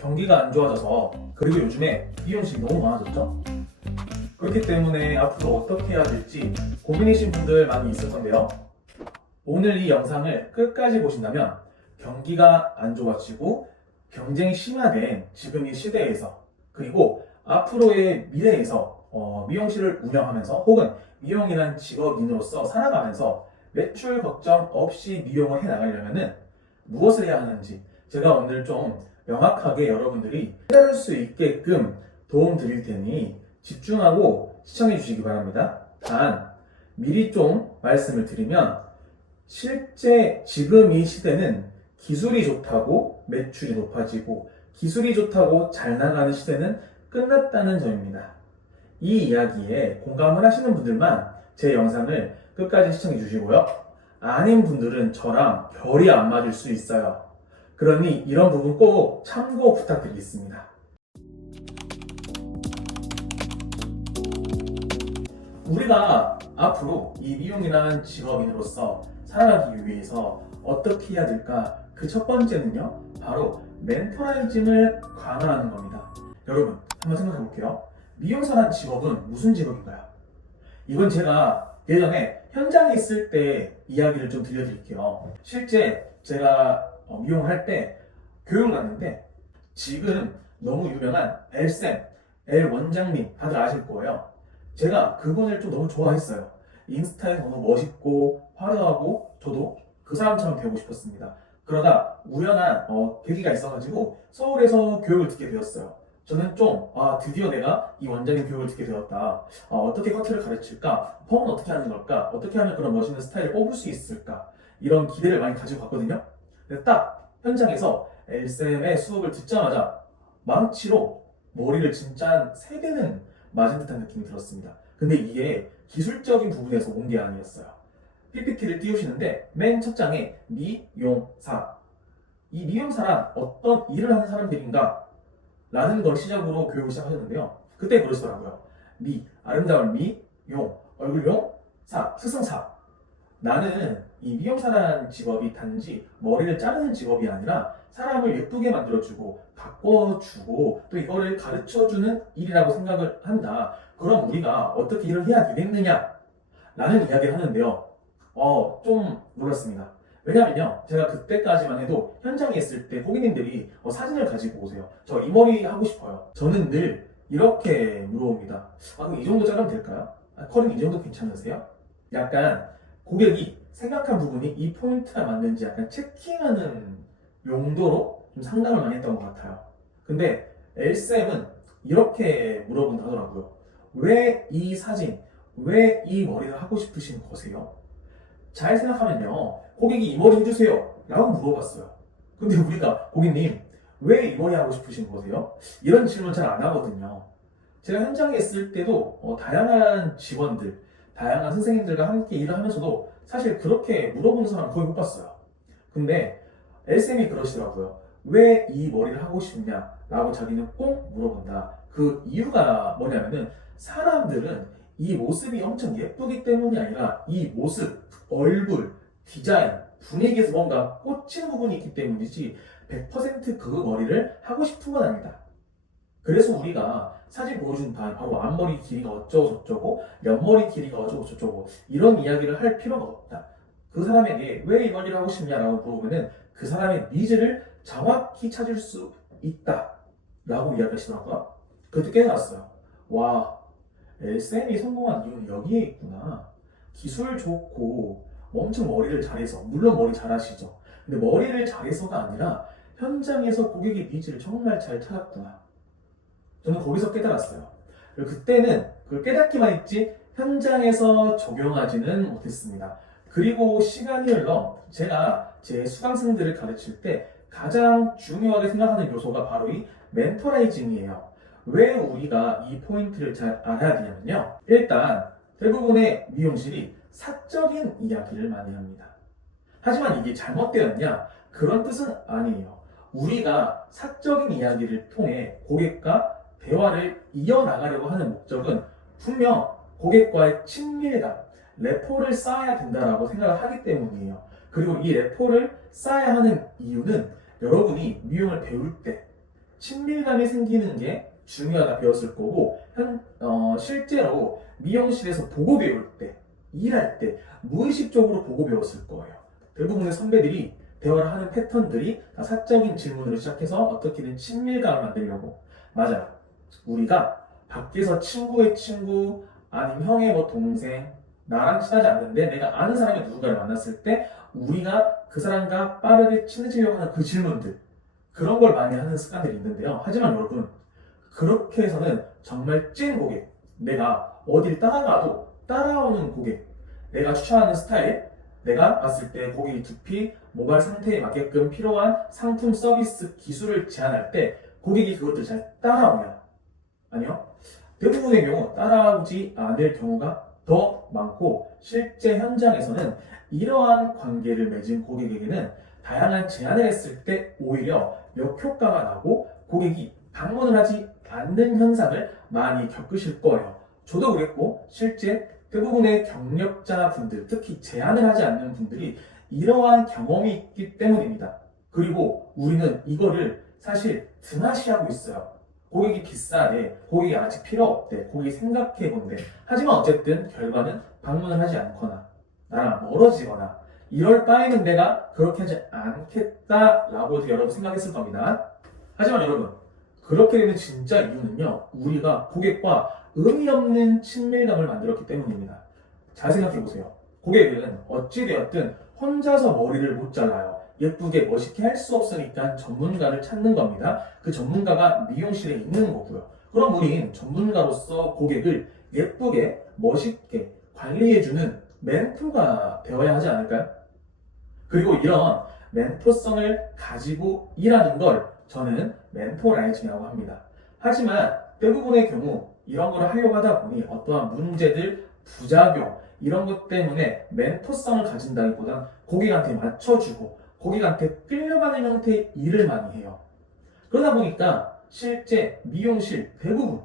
경기가 안 좋아져서, 그리고 요즘에 미용실이 너무 많아졌죠? 그렇기 때문에 앞으로 어떻게 해야 될지 고민이신 분들 많이 있을 건데요. 오늘 이 영상을 끝까지 보신다면 경기가 안 좋아지고 경쟁이 심화된 지금 이 시대에서, 그리고 앞으로의 미래에서 미용실을 운영하면서 혹은 미용이란 직업인으로서 살아가면서 매출 걱정 없이 미용을 해나가려면 무엇을 해야 하는지 제가 오늘 좀 명확하게 여러분들이 깨달을 수 있게끔 도움 드릴 테니 집중하고 시청해 주시기 바랍니다. 단, 미리 좀 말씀을 드리면 실제 지금 이 시대는 기술이 좋다고 매출이 높아지고 기술이 좋다고 잘 나가는 시대는 끝났다는 점입니다. 이 이야기에 공감을 하시는 분들만 제 영상을 끝까지 시청해 주시고요. 아닌 분들은 저랑 결이 안 맞을 수 있어요. 그러니 이런 부분 꼭 참고 부탁드리겠습니다. 우리가 앞으로 이 미용이라는 직업인으로서 살아가기 위해서 어떻게 해야 될까? 그 첫 번째는요, 바로 멘토라이징을 강화하는 겁니다. 여러분, 한번 생각해 볼게요. 미용사란 직업은 무슨 직업인가요? 이건 제가 예전에 현장에 있을 때 이야기를 좀 들려드릴게요. 실제 제가 미용할 때 교육을 갔는데 지금 너무 유명한 엘쌤, 엘 원장님 다들 아실 거예요. 제가 그분을 좀 너무 좋아했어요. 인스타에 너무 멋있고 화려하고 저도 그 사람처럼 되고 싶었습니다. 그러다 우연한 계기가 있어가지고 서울에서 교육을 듣게 되었어요. 저는 좀 드디어 내가 이 원장님 교육을 듣게 되었다. 어떻게 커트를 가르칠까? 펌은 어떻게 하는 걸까? 어떻게 하면 그런 멋있는 스타일을 뽑을 수 있을까? 이런 기대를 많이 가지고 갔거든요. 근데 딱 현장에서 엘쌤의 수업을 듣자마자 망치로 머리를 진짜 한 3대는 맞은 듯한 느낌이 들었습니다. 근데 이게 기술적인 부분에서 온 게 아니었어요. PPT를 띄우시는데 맨 첫 장에 미용사. 이 미용사란 어떤 일을 하는 사람들인가? 라는 걸 시작으로 교육을 시작하셨는데요. 그때 그러시더라고요. 아름다운 용, 얼굴용, 스승사. 나는 이 미용사라는 직업이 단지 머리를 자르는 직업이 아니라 사람을 예쁘게 만들어주고 바꿔주고 또 이거를 가르쳐주는 일이라고 생각을 한다. 그럼 우리가 어떻게 일을 해야 되겠느냐? 라는 이야기를 하는데요. 좀 놀랐습니다. 왜냐면요, 제가 그때까지만 해도 현장에 있을 때 고객님들이 사진을 가지고 오세요. 저 이 머리 하고 싶어요. 저는 늘 이렇게 물어봅니다. 그럼 이 정도 자르면 될까요? 컬은 이 정도 괜찮으세요? 약간 고객이 생각한 부분이 이 포인트가 맞는지 약간 체킹하는 용도로 좀 상담을 많이 했던 것 같아요. 근데 엘쌤은 이렇게 물어본다 하더라고요. 왜 이 사진, 왜 이 머리를 하고 싶으신 거세요? 잘 생각하면요, 고객이 이 머리 해주세요 라고 물어봤어요. 근데 우리가 고객님 왜 이 머리 하고 싶으신 거세요? 이런 질문 잘 안 하거든요. 제가 현장에 있을 때도 다양한 직원들, 다양한 선생님들과 함께 일을 하면서도 사실 그렇게 물어보는 사람 거의 못 봤어요. 근데 엘쌤이 그러시더라고요. 왜 이 머리를 하고 싶냐? 라고 자기는 꼭 물어본다. 그 이유가 뭐냐면은 사람들은 이 모습이 엄청 예쁘기 때문이 아니라 이 모습, 얼굴, 디자인, 분위기에서 뭔가 꽂힌 부분이 있기 때문이지 100%그 머리를 하고 싶은 건 아니다. 그래서 우리가 사진 보여준 바로 앞머리 길이가 어쩌고 저쩌고 옆머리 길이가 어쩌고 저쩌고 이런 이야기를 할 필요가 없다. 그 사람에게 왜 이 머리를 하고 싶냐라고 물어보면 그 사람의 니즈를 정확히 찾을 수 있다 라고 이야기하시더라고요. 그때 깨달았어요. 와, 쌤이 성공한 이유는 여기에 있구나. 기술 좋고 엄청 머리를 잘해서, 물론 머리 잘하시죠. 근데 머리를 잘해서가 아니라 현장에서 고객의 니즈를 정말 잘 찾았구나. 저는 거기서 깨달았어요. 그리고 그때는 그걸 깨닫기만 했지 현장에서 적용하지는 못했습니다. 그리고 시간이 흘러 제가 제 수강생들을 가르칠 때 가장 중요하게 생각하는 요소가 바로 이 멘토라이징이에요. 왜 우리가 이 포인트를 잘 알아야 되냐면요. 일단 대부분의 미용실이 사적인 이야기를 많이 합니다. 하지만 이게 잘못되었냐? 그런 뜻은 아니에요. 우리가 사적인 이야기를 통해 고객과 대화를 이어나가려고 하는 목적은 분명 고객과의 친밀감, 레포를 쌓아야 된다고 생각을 하기 때문이에요. 그리고 이 레포를 쌓아야 하는 이유는 여러분이 미용을 배울 때 친밀감이 생기는 게 중요하다 배웠을 거고, 실제로 미용실에서 보고 배울 때, 일할 때 무의식적으로 보고 배웠을 거예요. 대부분의 선배들이 대화를 하는 패턴들이 다 사적인 질문으로 시작해서 어떻게든 친밀감을 만들려고. 맞아요. 우리가 밖에서 친구의 친구, 아니면 형의 뭐 동생, 나랑 친하지 않는데 내가 아는 사람이 누군가를 만났을 때 우리가 그 사람과 빠르게 친해지려고 하는 그 질문들, 그런 걸 많이 하는 습관들이 있는데요. 하지만 여러분, 그렇게 해서는 정말 찐 고객, 내가 어딜 따라가도 따라오는 고객, 내가 추천하는 스타일, 내가 봤을 때 고객의 두피, 모발 상태에 맞게끔 필요한 상품, 서비스, 기술을 제안할 때 고객이 그것들을 잘 따라오냐? 아니요. 대부분의 경우 따라오지 않을 경우가 더 많고, 실제 현장에서는 이러한 관계를 맺은 고객에게는 다양한 제안을 했을 때 오히려 역효과가 나고 고객이 방문을 하지 않는 현상을 많이 겪으실 거예요. 저도 그랬고, 실제 대부분의 경력자분들, 특히 제안을 하지 않는 분들이 이러한 경험이 있기 때문입니다. 그리고 우리는 이거를 사실 등한시하고 있어요. 고객이 비싸대, 고객이 아직 필요 없대, 고객이 생각해 본대. 하지만 어쨌든 결과는 방문을 하지 않거나 나랑 멀어지거나 이럴 바에는 내가 그렇게 하지 않겠다라고 여러분 생각했을 겁니다. 하지만 여러분, 그렇게 되는 진짜 이유는요, 우리가 고객과 의미 없는 친밀감을 만들었기 때문입니다. 잘 생각해 보세요. 고객은 어찌되었든 혼자서 머리를 못 잘라요. 예쁘게 멋있게 할 수 없으니까 전문가를 찾는 겁니다. 그 전문가가 미용실에 있는 거고요. 그럼 우린 전문가로서 고객을 예쁘게 멋있게 관리해주는 멘토가 되어야 하지 않을까요? 그리고 이런 멘토성을 가지고 일하는 걸 저는 멘토라이징이라고 합니다. 하지만 대부분의 경우 이런 걸 하려고 하다 보니 어떠한 문제들, 부작용 이런 것 때문에 멘토성을 가진다기보단 고객한테 맞춰주고 고객한테 끌려가는 형태의 일을 많이 해요. 그러다 보니까 실제 대부분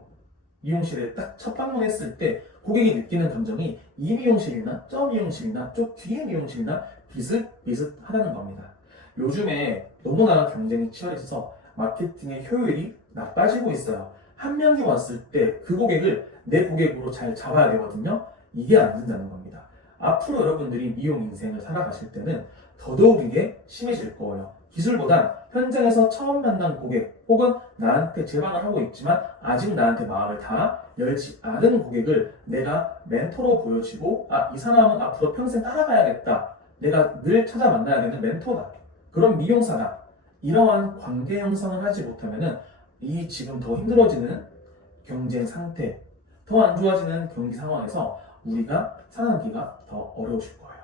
미용실에 딱 첫 방문했을 때 고객이 느끼는 감정이 이 미용실이나 저 미용실이나 저 뒤에 미용실이나 비슷비슷하다는 겁니다. 요즘에 너무나 경쟁이 치열해져서 마케팅의 효율이 나빠지고 있어요. 한 명이 왔을 때 그 고객을 내 고객으로 잘 잡아야 되거든요. 이게 안 된다는 겁니다. 앞으로 여러분들이 미용 인생을 살아가실 때는 더더욱 이게 심해질 거예요. 기술보단 현장에서 처음 만난 고객 혹은 나한테 제방을 하고 있지만 아직 나한테 마음을 다 열지 않은 고객을 내가 멘토로 보여지고 이 사람은 앞으로 평생 따라가야겠다. 내가 늘 찾아 만나야 되는 멘토다. 그런 미용사다. 이러한 관계 형성을 하지 못하면은 이 지금 더 힘들어지는 경쟁 상태, 더 안 좋아지는 경기 상황에서 우리가 살아남기가 더 어려우실 거예요.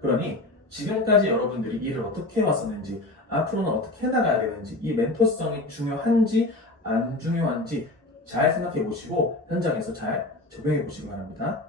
그러니 지금까지 여러분들이 일을 어떻게 해왔었는지, 앞으로는 어떻게 해나가야 되는지, 이 멘토성이 중요한지 안 중요한지 잘 생각해 보시고 현장에서 잘 적용해 보시기 바랍니다.